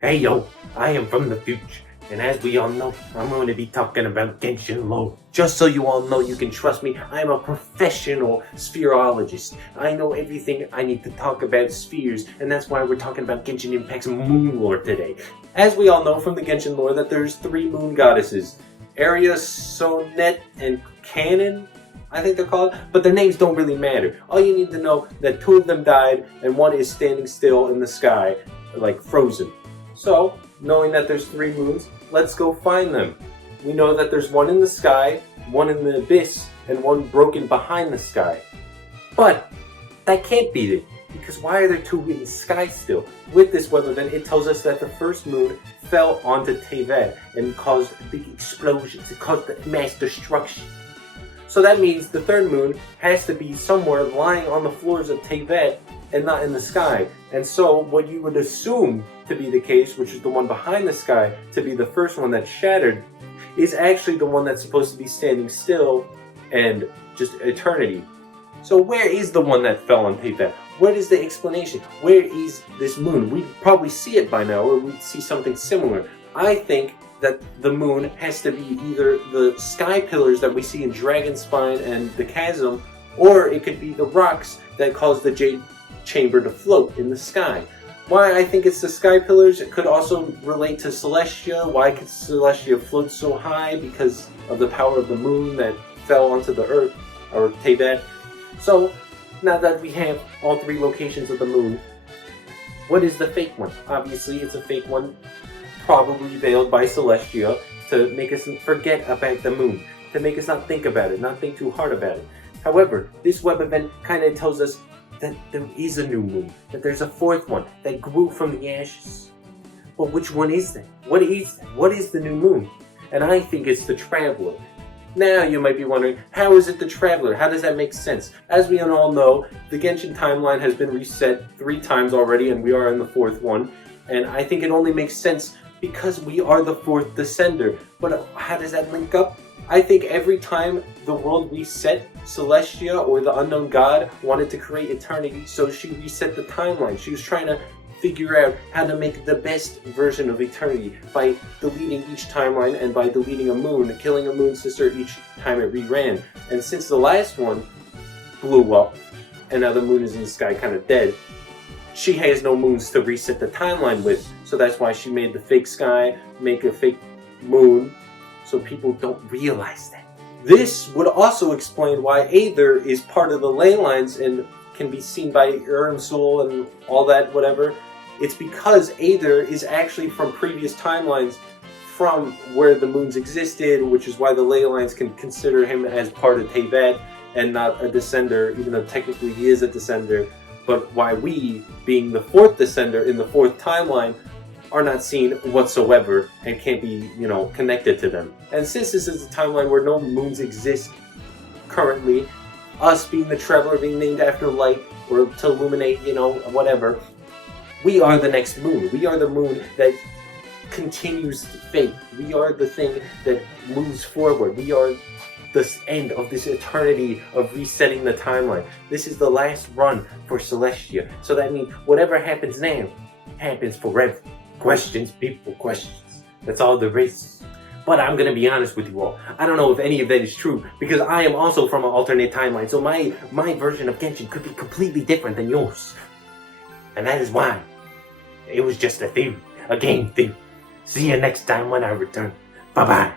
Hey yo, I am from the future, and as we all know, I'm going to be talking about Genshin lore. Just so you all know, you can trust me, I am a professional spherologist. I know everything I need to talk about spheres, and that's why we're talking about Genshin Impact's moon lore today. As we all know from the Genshin lore that there's 3 moon goddesses, Aria, Sonet, and Canon, I think they're called, but their names don't really matter. All you need to know that 2 of them died, and 1 is standing still in the sky, like frozen. So, knowing that there's 3 moons, let's go find them. We know that there's 1 in the sky, 1 in the abyss, and 1 broken behind the sky. But that can't be it, because why are there 2 in the sky still? With this weather event, it tells us that the first moon fell onto teyvat and caused big explosions. It caused mass destruction. So that means the 3rd moon has to be somewhere lying on the floors of teyvat and not in the sky. And so what you would assume to be the case, which is the one behind the sky, to be the first one that shattered, is actually the one that's supposed to be standing still and just eternity. So where is the one that fell on teyvat? What is the explanation? Where is this moon? We'd probably see it by now, or we'd see something similar. I think that the moon has to be either the sky pillars that we see in Dragonspine and the Chasm, or it could be the rocks that cause the Jade Chamber to float in the sky. Why I think it's the sky pillars, it could also relate to Celestia. Why could Celestia float so high? Because of the power of the moon that fell onto the earth, or teyvat. So, now that we have all 3 locations of the moon, what is the fake one? Obviously, it's a fake one, probably veiled by Celestia to make us forget about the moon, to make us not think about it, not think too hard about it. However, this web event kind of tells us that there is a new moon, that there's a 4th one that grew from the ashes. But which one is that? What is that? What is the new moon? And I think it's the Traveler. Now you might be wondering, how is it the Traveler? How does that make sense? As we all know, the Genshin timeline has been reset 3 times already, and we are in the 4th one. And I think it only makes sense because we are the 4th Descender. But how does that link up? I think every time the world reset, Celestia, or the unknown god, wanted to create eternity, so she reset the timeline. She was trying to figure out how to make the best version of eternity by deleting each timeline and by deleting a moon, killing a moon sister each time it reran. And since the last one blew up, and now the moon is in the sky kind of dead, she has no moons to reset the timeline with. So that's why she made the fake sky, make a fake moon, so people don't realize that. This would also explain why Aether is part of the ley lines and can be seen by Irmsul and all that, whatever. It's because Aether is actually from previous timelines from where the moons existed, which is why the ley lines can consider him as part of teyvat and not a descender, even though technically he is a descender. But why we, being the 4th descender in the 4th timeline, are not seen whatsoever and can't be, connected to them. And since this is a timeline where no moons exist currently, us being the Traveler, being named after light, or to illuminate, whatever, we are the next moon. We are the moon that continues fate. We are the thing that moves forward. We are the end of this eternity of resetting the timeline. This is the last run for Celestia. So that means whatever happens now, happens forever. Questions, people, questions. That's all there is. But I'm gonna be honest with you all. I don't know if any of that is true, because I am also from an alternate timeline, so my version of Genshin could be completely different than yours. And that is why it was just a theory, a game theory. See you next time when I return. Bye-bye.